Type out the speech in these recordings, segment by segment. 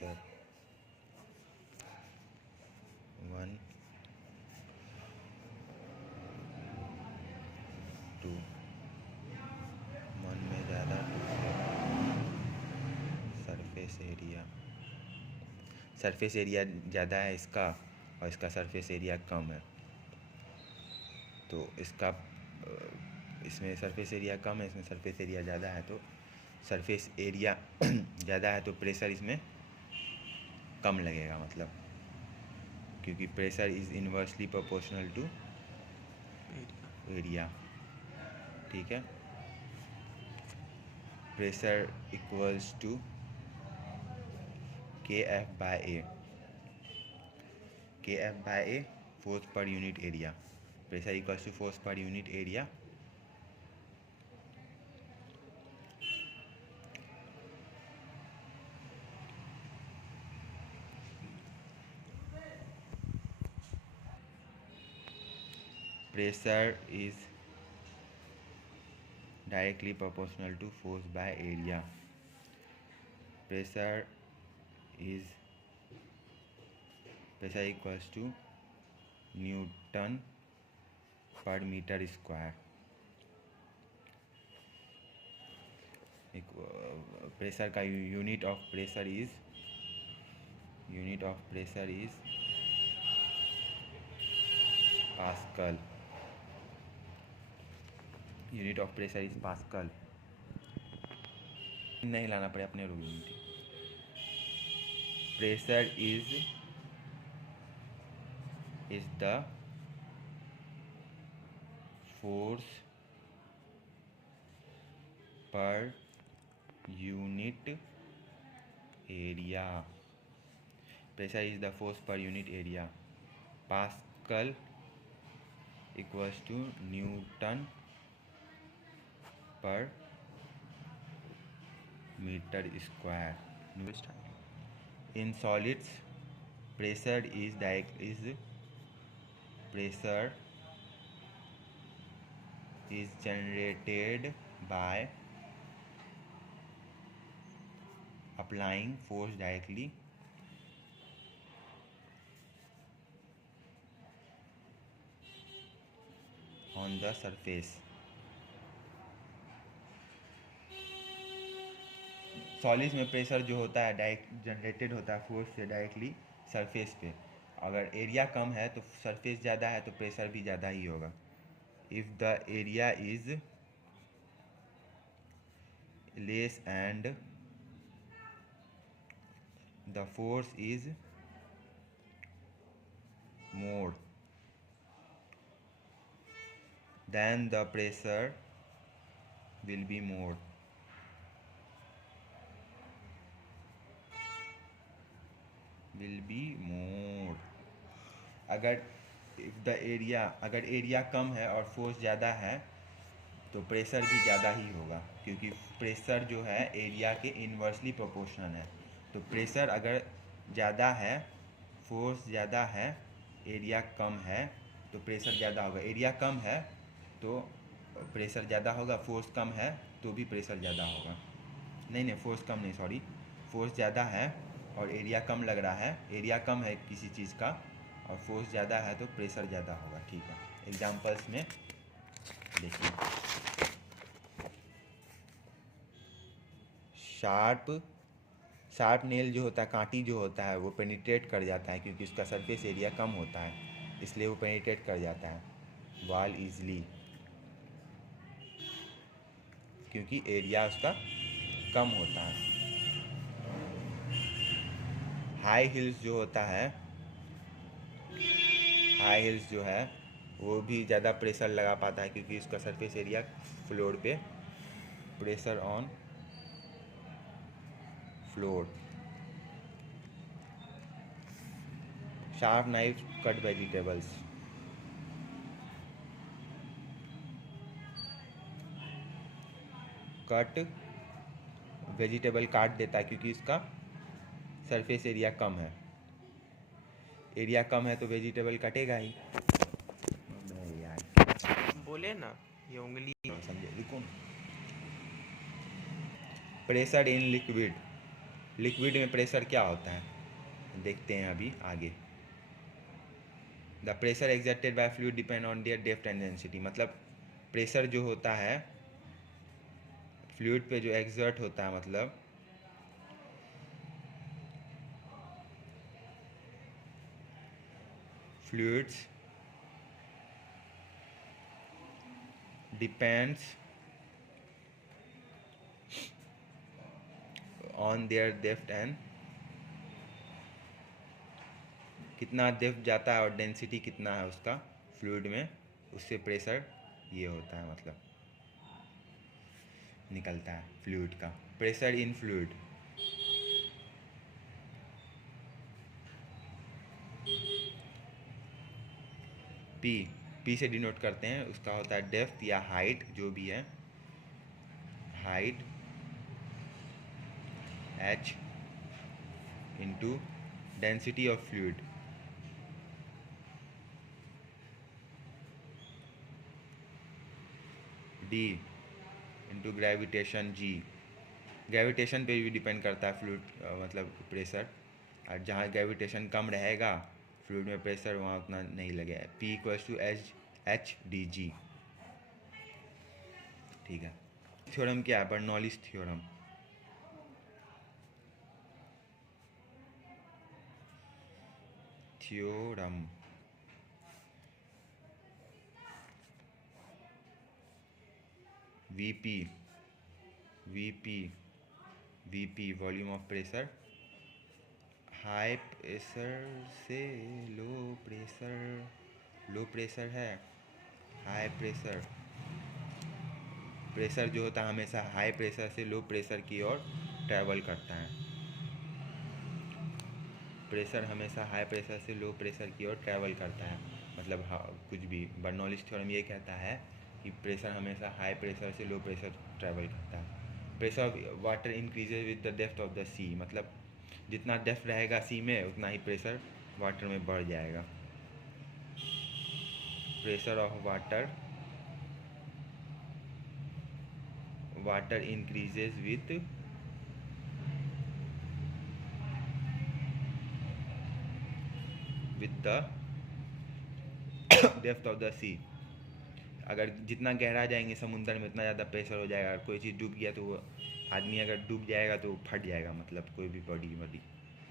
Pressure 1 2 1 में ज़्यादा 2 से सरफेस एरिया ज़्यादा है इसका और इसका सरफेस एरिया कम है। तो इसमें सरफेस एरिया कम है, इसमें सरफेस एरिया ज़्यादा है। तो सरफेस एरिया ज़्यादा है तो प्रेशर इसमें कम लगेगा, मतलब क्योंकि pressure is inversely proportional to area. ठीक है, pressure equals to KF/A। KF/A force per unit area. Pressure equals to force per unit area. Pressure is directly proportional to force by area. Pressure equals to Newton per meter square. Pressure का unit of pressure is pascal. Unit of pressure is pascal. नहीं लाना पड़े अपने rule unit. Pressure is the force per unit area. Pressure is the force per unit area. Pascal equals to newton per metre square. In solids, pressure is generated by applying force directly on the surface. Solids में pressure जो होता है direct generated होता है force से directly surface पे। अगर area कम है तो सरफेस ज़्यादा है तो प्रेशर भी ज़्यादा ही होगा। If the area is less and the force is more than the pressure will be more. अगर एरिया कम है और फोर्स ज़्यादा है तो प्रेशर भी ज़्यादा ही होगा, क्योंकि प्रेशर जो है एरिया के इन्वर्सली प्रोपोर्शनल है। तो प्रेशर अगर ज़्यादा है, फोर्स ज़्यादा है, एरिया कम है तो प्रेशर ज़्यादा होगा। एरिया कम है तो प्रेशर ज़्यादा होगा, फोर्स कम है तो भी प्रेशर ज़्यादा होगा। नहीं फोर्स कम नहीं, सॉरी, फोर्स ज़्यादा है और एरिया कम लग रहा है। एरिया कम है किसी चीज़ का और फोर्स ज़्यादा है तो प्रेशर ज़्यादा होगा। ठीक है, एग्जांपल्स में देखिए। शार्प नेल जो होता है, कांटी जो होता है, वो पेनिट्रेट कर जाता है क्योंकि उसका सरफेस एरिया कम होता है, इसलिए वो पेनिट्रेट कर जाता है वॉल ईजली, क्योंकि एरिया उसका कम होता है। हाई हील्स जो है वो भी ज़्यादा प्रेशर लगा पाता है क्योंकि उसका सरफेस एरिया फ्लोर पे, pressure on floor. Sharp knife cut vegetables. Vegetable काट देता है क्योंकि इसका सरफेस एरिया कम है। एरिया कम है तो वेजिटेबल कटेगा ही। बोले ना ये उंगली समझे, रुको। Pressure in liquid. लिक्विड में प्रेशर क्या होता है देखते हैं अभी आगे। The pressure exerted by fluid depend on their depth and density, मतलब प्रेशर जो होता है फ्लूइड पे जो एक्सर्ट होता है, मतलब fluids depends on their depth and, कितना डेप्थ जाता है और डेंसिटी कितना है उसका फ्लूइड में, उससे प्रेशर ये होता है, मतलब निकलता है फ्लूइड का प्रेशर इन फ्लूइड। पी से डिनोट करते हैं, उसका होता है डेप्थ या हाइट, जो भी है height h into density of fluid, d into gravitation g। Gravitation पे भी डिपेंड करता है फ्लूइड मतलब प्रेशर, और जहाँ ग्रेविटेशन कम रहेगा फ्लूइड में प्रेशर वहाँ उतना नहीं लगेगा। P equals to H D G. ठीक है, थ्योरम क्या है? Bernoulli's theorem. VP volume of pressure, high pressure से लो प्रेशर है, हाई प्रेशर जो होता है हमेशा हाई प्रेशर से लो प्रेशर की ओर ट्रैवल करता है। प्रेशर हमेशा हाई प्रेशर से लो प्रेशर की ओर ट्रैवल करता है, मतलब कुछ भी बर्नौलीज थ्योरम ये कहता है कि प्रेशर हमेशा हाई प्रेशर से लो प्रेशर ट्रैवल करता है। Pressure of water increases with the depth of the sea, मतलब जितना डेप्थ रहेगा सी में उतना ही प्रेशर वाटर में बढ़ जाएगा। Pressure of water increases with the depth of the sea. अगर जितना गहरा जाएंगे समुद्र में उतना ज़्यादा प्रेशर हो जाएगा। कोई चीज़ डूब गया तो वो आदमी अगर डूब जाएगा तो फट जाएगा, मतलब कोई भी बॉडी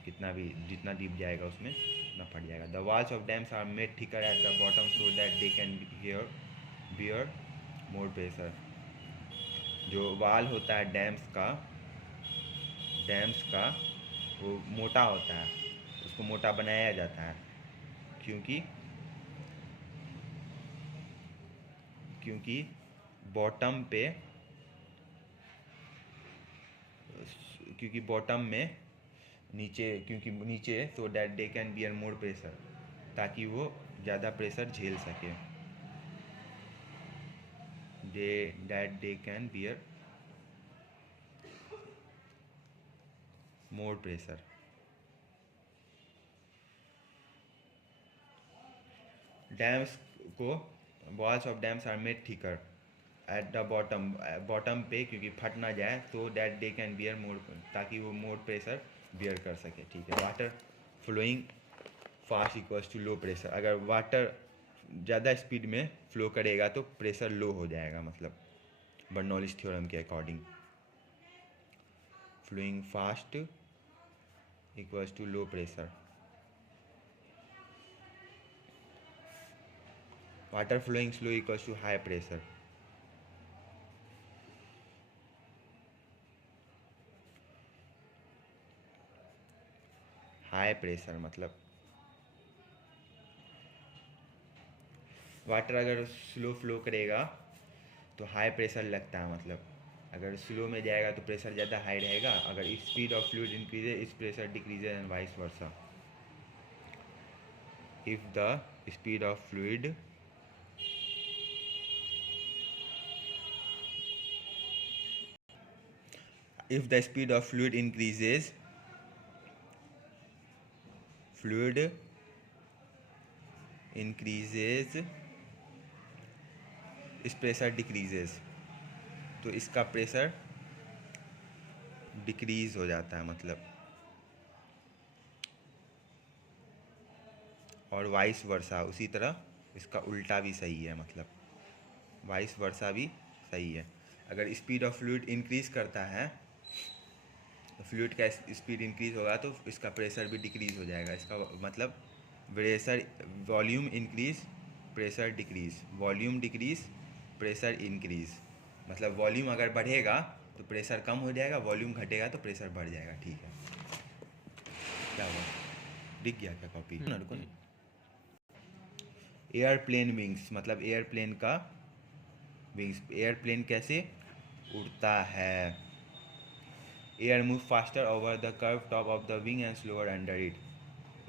जितना डीप जाएगा उसमें उतना फट जाएगा। The walls of dams are made thicker at the bottom so that they can bear more pressure. जो वाल होता है डैम्स का वो मोटा होता है, उसको मोटा बनाया जाता है क्योंकि बॉटम में नीचे so that they can bear more pressure, ताकि वो ज़्यादा प्रेशर झेल सके। They can bear more pressure. Dams को walls of dams are made thicker at the bottom पे, क्योंकि फट ना जाए, तो that they can bear more, ताकि वो मोर प्रेशर बियर कर सके। ठीक है, water flowing fast equals to low pressure. अगर वाटर ज़्यादा स्पीड में फ्लो करेगा तो प्रेशर लो हो जाएगा, मतलब बर्नौलीज थ्योरम के according. Flowing fast equals to low pressure. Water flowing slow equals to high pressure. High प्रेशर मतलब वाटर अगर स्लो फ्लो करेगा तो हाई प्रेशर लगता है, मतलब अगर स्लो में जाएगा तो प्रेशर ज़्यादा हाई रहेगा। अगर स्पीड ऑफ फ्लूइड इंक्रीजेज इस pressure decreases and vice versa. If the speed of fluid increases, इस प्रेशर डिक्रीजेज, तो इसका प्रेशर डिक्रीज हो जाता है, मतलब और वाइस वर्सा उसी तरह इसका उल्टा भी सही है, मतलब वाइस वर्सा भी सही है। अगर स्पीड ऑफ फ्लूइड इंक्रीज़ करता है तो फ्लूइड का स्पीड इंक्रीज़ होगा तो इसका प्रेशर भी डिक्रीज़ हो जाएगा। इसका मतलब pressure volume increase pressure decrease, volume decrease pressure increase. मतलब वॉल्यूम अगर बढ़ेगा तो प्रेशर कम हो जाएगा, वॉल्यूम घटेगा तो प्रेशर बढ़ जाएगा। ठीक है, क्या हुआ, दिख गया क्या कॉपी? एयरप्लेन विंग्स, मतलब एयरप्लेन का विंग्स। एयरप्लेन कैसे उड़ता है? Air move faster over the curve top of the wing and slower under it.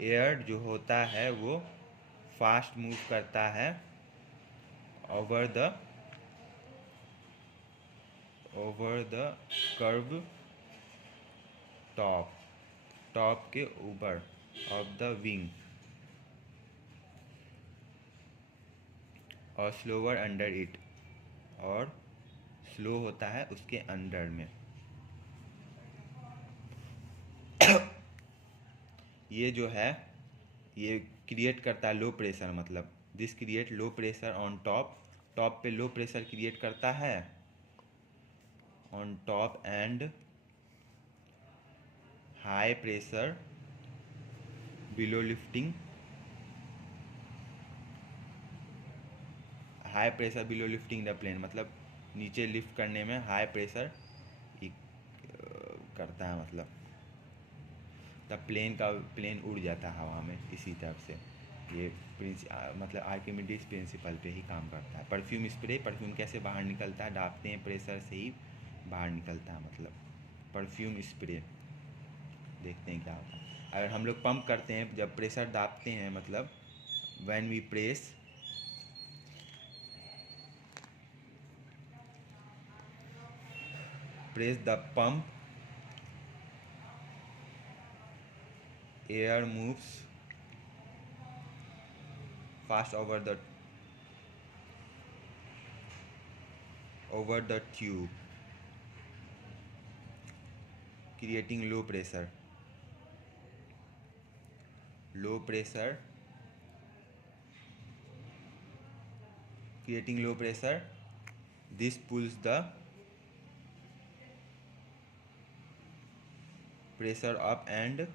Air जो होता है वो फास्ट मूव करता है ओवर द कर्व टॉप के ऊपर ऑफ द विंग और स्लोअर अंडर इट, और स्लो होता है उसके अंडर में। ये जो है ये क्रिएट करता है लो प्रेशर, मतलब this create low pressure on top. Top पे लो प्रेशर क्रिएट करता है on top and high pressure below lifting, high pressure below lifting the plane, मतलब नीचे लिफ्ट करने में हाई प्रेशर करता है, मतलब तब प्लेन उड़ जाता है हवा में। इसी तरह से ये मतलब आर्किमिडीज प्रिंसिपल पे ही काम करता है। परफ्यूम स्प्रे, परफ्यूम कैसे बाहर निकलता है? दाबते हैं प्रेशर से ही बाहर निकलता है, मतलब परफ्यूम स्प्रे। देखते हैं क्या होता है। अगर हम लोग पंप करते हैं, जब प्रेशर दाबते हैं, मतलब when we press the pump, air moves fast over the tube creating low pressure creating low pressure. This pulls the pressure up and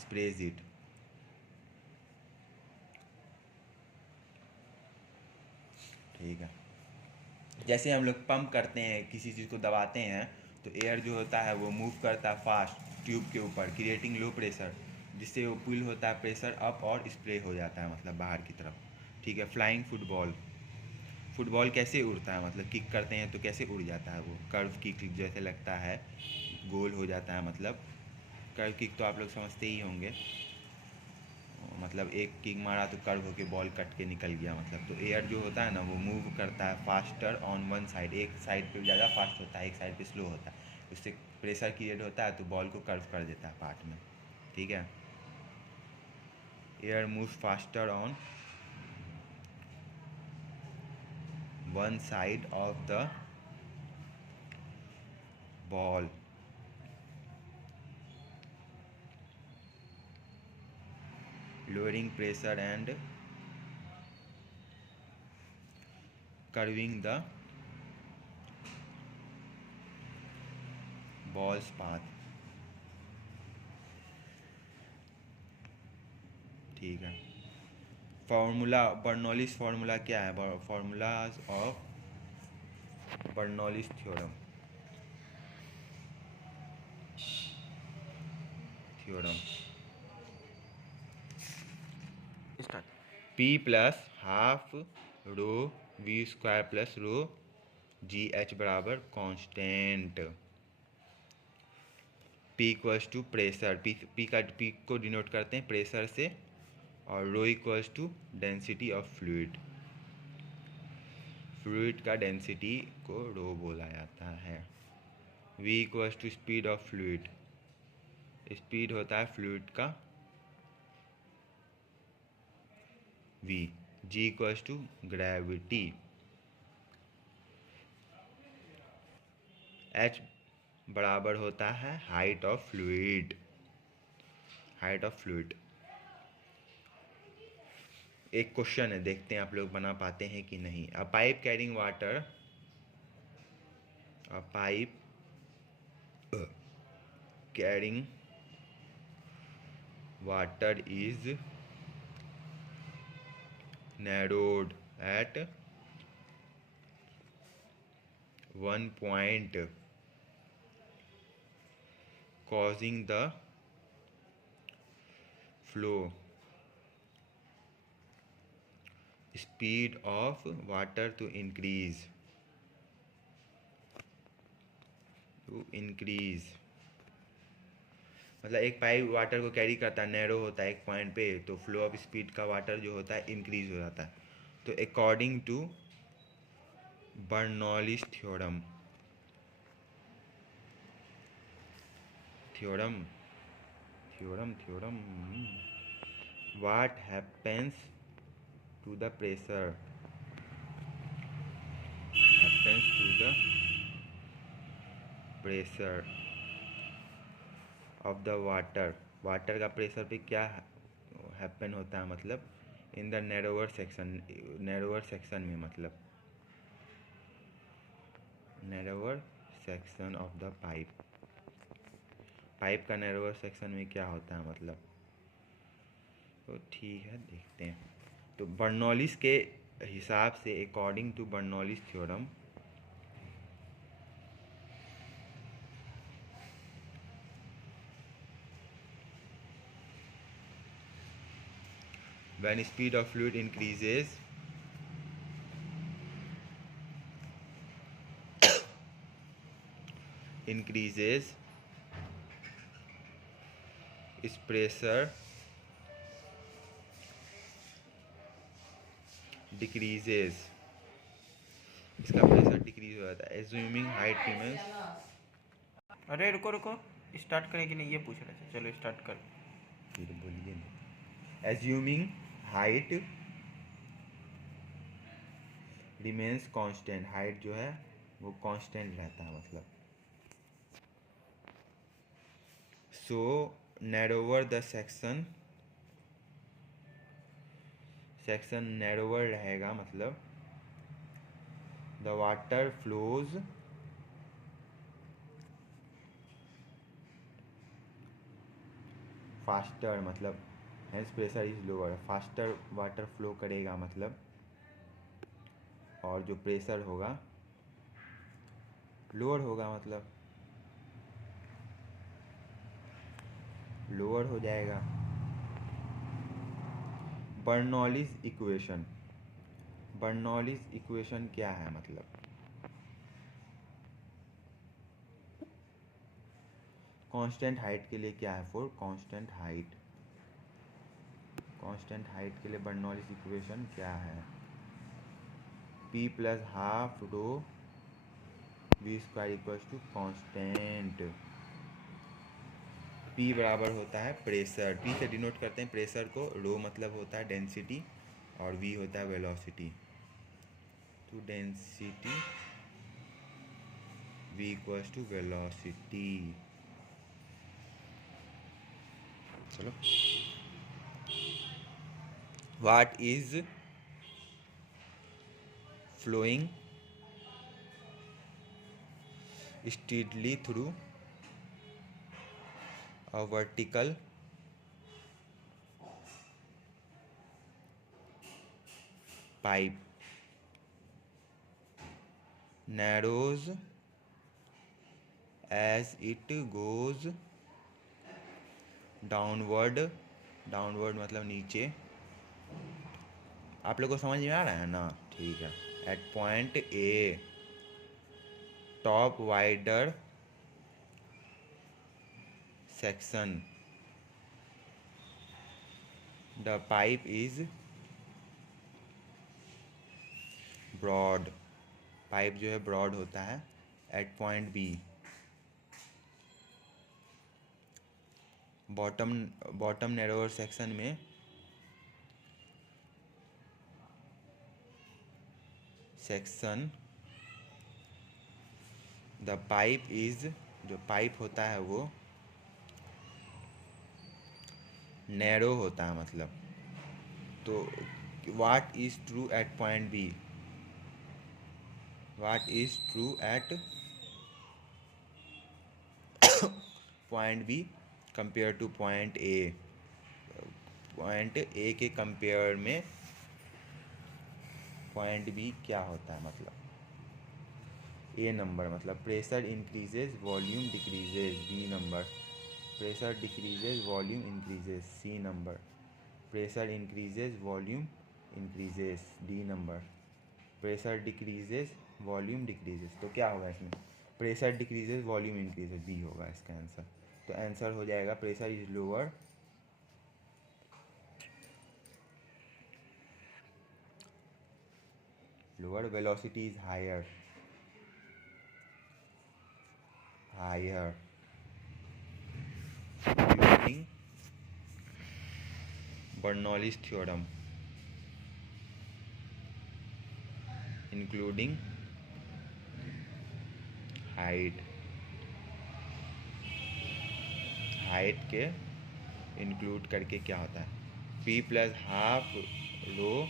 sprays it. ठीक है, जैसे हम लोग पंप करते हैं, किसी चीज़ को दबाते हैं तो एयर जो होता है वो मूव करता है फास्ट ट्यूब के ऊपर, क्रिएटिंग लो प्रेशर, जिससे वो पुल होता है प्रेशर अप और स्प्रे हो जाता है, मतलब बाहर की तरफ। ठीक है, फ्लाइंग फुटबॉल कैसे उड़ता है? मतलब किक करते हैं तो कैसे उड़ जाता है वो? कर्व किक जैसे लगता है, गोल हो जाता है। मतलब कर्व किक तो आप लोग समझते ही होंगे, मतलब एक किक मारा तो कर्व होके बॉल कट के निकल गया, मतलब। तो एयर जो होता है ना वो मूव करता है फास्टर ऑन वन साइड, एक साइड पे ज़्यादा फास्ट होता है, एक साइड पे स्लो होता है। उससे प्रेशर क्रिएट होता है तो बॉल को कर्व कर देता है पार्ट में। ठीक है, air move faster on one side of the ball lowering pressure and curving the ball's path। ठीक है, फॉर्मूला बर्नौलीज फार्मूला क्या है? Formulas of Bernoulli's theorem start. P plus half rho V square plus rho G H बराबर constant. P equals to pressure, P को denote करते हैं pressure से, और rho equals to density of fluid का density को रो बोला जाता है। V equals to speed of fluid, speed होता है फ्लूइड का V। G equals to gravity, H बराबर होता है height of fluid. Height of fluid एक क्वेश्चन है, देखते हैं आप लोग बना पाते हैं कि नहीं। अ pipe carrying water, a pipe carrying water is narrowed at one point, causing the flow speed of water to increase. मतलब एक पाइप वाटर को कैरी करता है, नैरो होता है एक पॉइंट पे, तो फ्लो ऑफ स्पीड का वाटर जो होता है इंक्रीज हो जाता है। तो according to Bernoulli's theorem, what happens to the pressure, of the water, water का प्रेशर पे क्या हैपन होता है, मतलब इन द नैरोवर सेक्शन में, मतलब narrower section of the pipe का नैरोवर सेक्शन में क्या होता है मतलब। तो ठीक है, देखते हैं। तो बर्नौलीज के हिसाब से, according to Bernoulli's theorem, when speed of fluid increases, its pressure decreases, इसका प्रेशर डिक्रीज हो जाता है। एज्यूमिंग हाइट रिमेंस, अरे रुको रुको, स्टार्ट करें कि नहीं ये पूछ रहे थे। चलो स्टार्ट कर। फिर बोलिए ना। Assuming height remains constant, height जो है वो कांस्टेंट रहता है मतलब। सो नैरोवर द सेक्शन नैरोवर रहेगा, मतलब द वाटर फ्लोज फास्टर, मतलब hence pressure is lower, faster water flow करेगा मतलब, और जो प्रेशर होगा लोअर होगा, मतलब लोअर हो जाएगा। बर्नौलीज इक्वेशन क्या है मतलब, कांस्टेंट हाइट के लिए क्या है, फॉर कांस्टेंट हाइट के लिए बर्नौलीज इक्वेशन क्या है, P plus half rho V square equals to constant. P बराबर होता है प्रेशर, P से डिनोट करते हैं प्रेशर को, रो मतलब होता है डेंसिटी और V होता है वेलोसिटी। तो density V equals to velocity. चलो, what is flowing steadily through a vertical pipe, narrows as it goes downward मतलब नीचे। आप लोग को समझ में आ रहा है ना, ठीक है। At point A top wider section the pipe is broad, pipe जो है ब्रॉड होता है। At point B bottom narrower section में द पाइप इज जो पाइप होता है वो नैरो होता है मतलब। तो what is true at point B, what is true at point B compare to point A, point A के कंपेयर में पॉइंट बी क्या होता है मतलब। ए नंबर मतलब pressure increases volume decreases, B number pressure decreases volume increases, C number pressure increases volume increases, D number pressure decreases volume decreases. तो क्या होगा इसमें, pressure decreases volume increases, B होगा इसका आंसर। तो आंसर हो जाएगा pressure is lower, lower velocity is higher, higher using Bernoulli's theorem including height, height के इंक्लूड करके क्या होता है, p plus half rho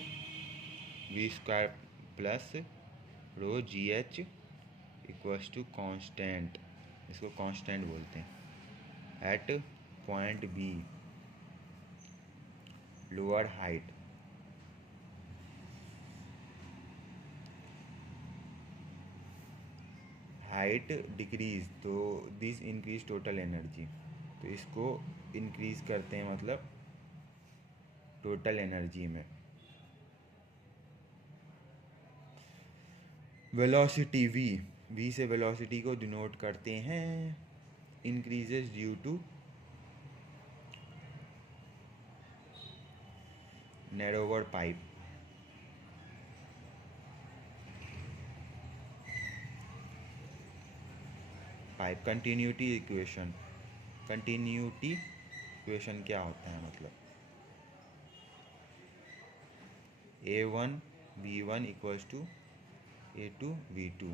V square plus rho G H equals to constant, इसको कांस्टेंट बोलते हैं, at point B lower height. Height decrease तो this increase total energy, तो इसको इंक्रीज करते हैं मतलब टोटल एनर्जी में। वेलोसिटी वी, वी से वेलोसिटी को डिनोट करते हैं, increases due to narrower pipe, pipe continuity equation, continuity equation क्या होता है मतलब A1 V1 इक्वल्स टू A2 V2।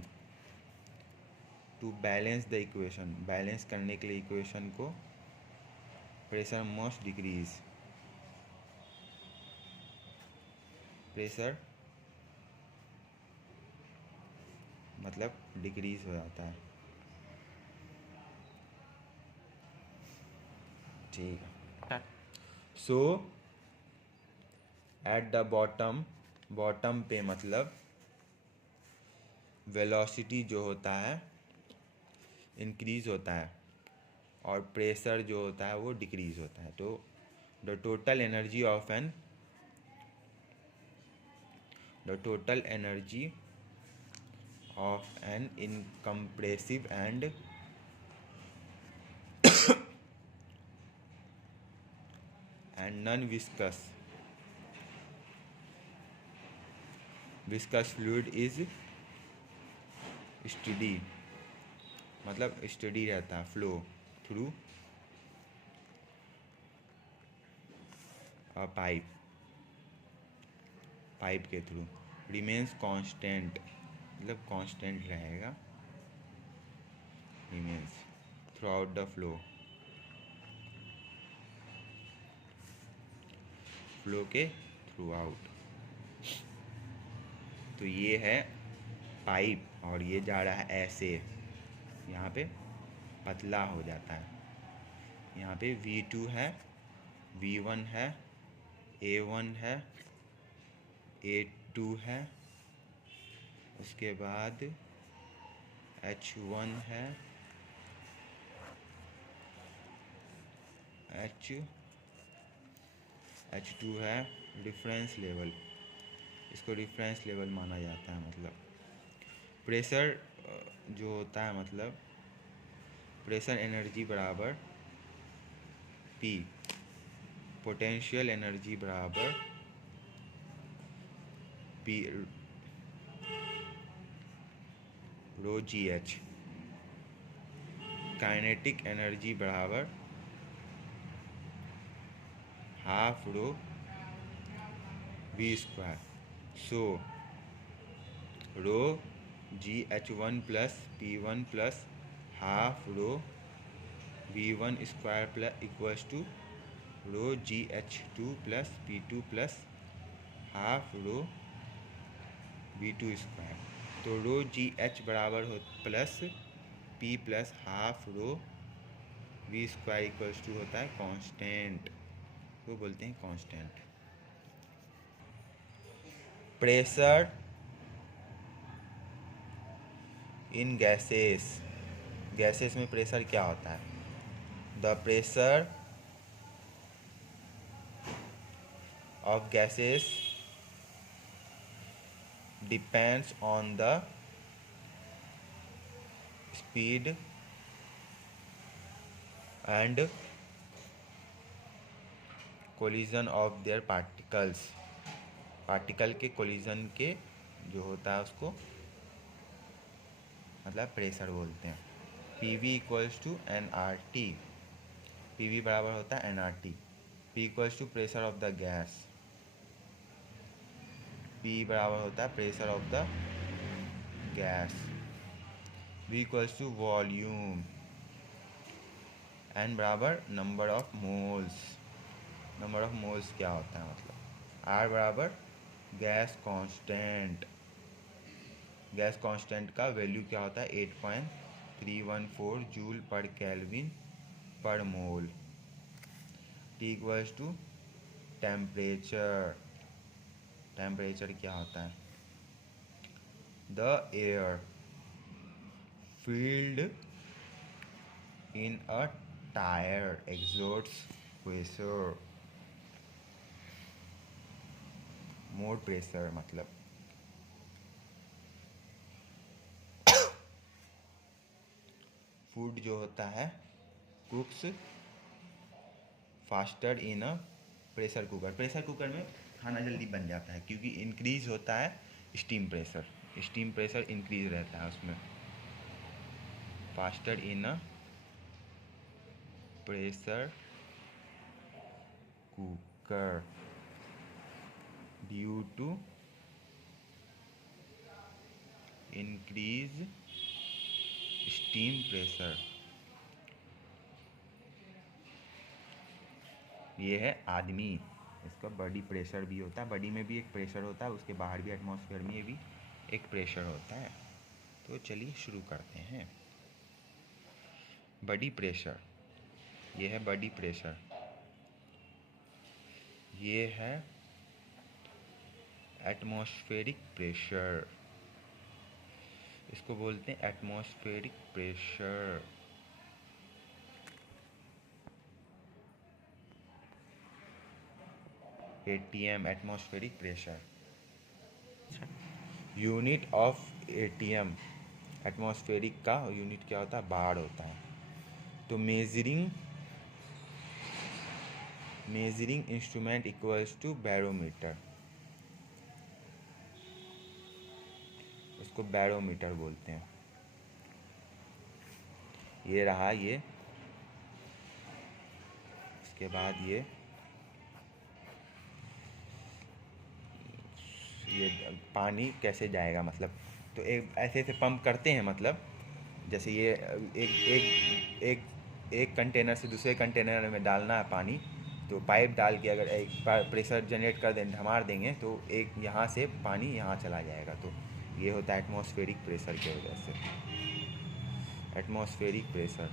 To balance the equation, balance करने के लिए इक्वेशन को प्रेशर मस्ट डिक्रीज, प्रेशर मतलब डिक्रीज हो जाता है, ठीक है। सो एट द बॉटम, बॉटम पे मतलब वेलोसिटी जो होता है इंक्रीज होता है और प्रेशर जो होता है वो डिक्रीज होता है। तो the total energy of an, the total energy of an incompressible and non viscous, viscous fluid is steady, मतलब स्टडी रहता है, flow through a pipe, pipe के थ्रू, रिमेन्स कांस्टेंट मतलब कांस्टेंट रहेगा, remains throughout the flow, flow के throughout. तो ये है पाइप और ये जा रहा है ऐसे, यहाँ पे पतला हो जाता है, यहाँ पे V2 है, V1 है, A1 है, A2 है, उसके बाद H1 है, H2 है, रिफरेंस लेवल, इसको रिफरेंस लेवल माना जाता है। मतलब प्रेशर जो होता है मतलब प्रेशर एनर्जी बराबर P, पोटेंशियल एनर्जी बराबर P rho G H, kinetic energy बराबर half rho V square. So rho G H1 plus P1 plus half rho V1 square plus equals to rho GH2 plus P2 plus half rho V2 square. तो rho GH बराबर हो plus P plus half rho V square equals to होता है constant, वो बोलते हैं constant. Pressure in gases में pressure क्या होता है? The pressure of gases depends on the speed and collision of their particle के कोलिजन के जो होता है उसको मतलब प्रेशर बोलते हैं। PV equals to nRT, PV बराबर होता है nRT। P equals to pressure of the gas, P बराबर होता है pressure of the gas. V equals to volume, N बराबर number of moles, number of moles क्या होता है मतलब, R बराबर गैस कांस्टेंट, गैस कांस्टेंट का वैल्यू क्या होता है 8.314 joule per kelvin per mole. T equals to temperature, temperature क्या होता है the air field in a tyre exerts pressure, more pressure मतलब। फूड जो होता है कुक्स faster in a pressure cooker, pressure cooker में खाना जल्दी बन जाता है क्योंकि इंक्रीज होता है स्टीम प्रेशर इंक्रीज रहता है उसमें। Faster in a pressure cooker due to increase steam pressure. ये है आदमी, इसका बॉडी प्रेशर भी होता है, बॉडी में भी एक प्रेशर होता है, उसके बाहर भी एटमॉस्फेयर में भी एक प्रेशर होता है। तो चलिए शुरू करते हैं। बॉडी प्रेशर, ये है बॉडी प्रेशर, ये है एटमॉस्फेरिक प्रेशर, इसको बोलते हैं atmospheric pressure. ATM atmospheric pressure. Unit of ATM atmospheric का यूनिट क्या होता है बार होता है। तो measuring instrument equals to barometer, उसको बैरोमीटर बोलते हैं। ये रहा ये, इसके बाद ये पानी कैसे जाएगा मतलब, तो एक ऐसे ऐसे पंप करते हैं मतलब, जैसे ये एक कंटेनर से दूसरे कंटेनर में डालना है पानी, तो पाइप डाल के अगर एक प्रेशर जनरेट कर दें धमार देंगे तो एक यहाँ से पानी यहाँ चला जाएगा। तो ये होता है एटमॉस्फेरिक प्रेशर की वजह से, एटमॉस्फेरिक प्रेशर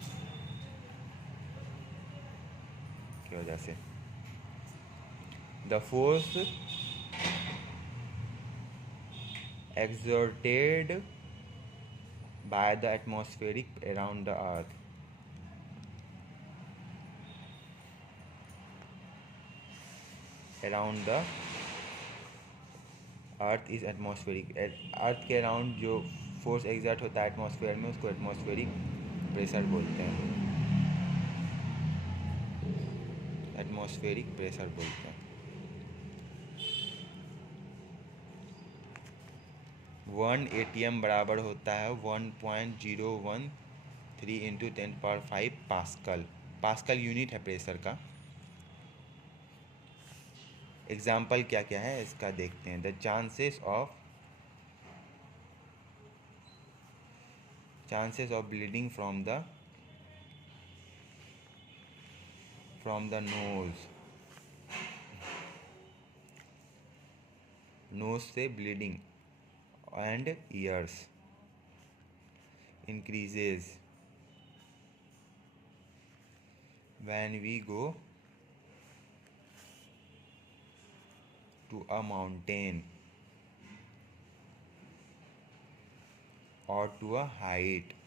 की वजह से। The force exerted by the atmospheric around the earth, around the earth is atmospheric, अर्थ के अराउंड जो फोर्स एग्जर्ट होता है एटमॉस्फेयर में उसको एटमॉस्फेरिक प्रेशर बोलते हैं, एटमॉस्फेरिक प्रेशर बोलते हैं। 1 ATM बराबर होता है 1.013 इंटू 10⁵ पास्कल, पास्कल यूनिट है प्रेशर का। एग्जाम्पल क्या क्या है इसका देखते हैं। The chances of bleeding from the nose से bleeding and ears increases when we go to a mountain or to a height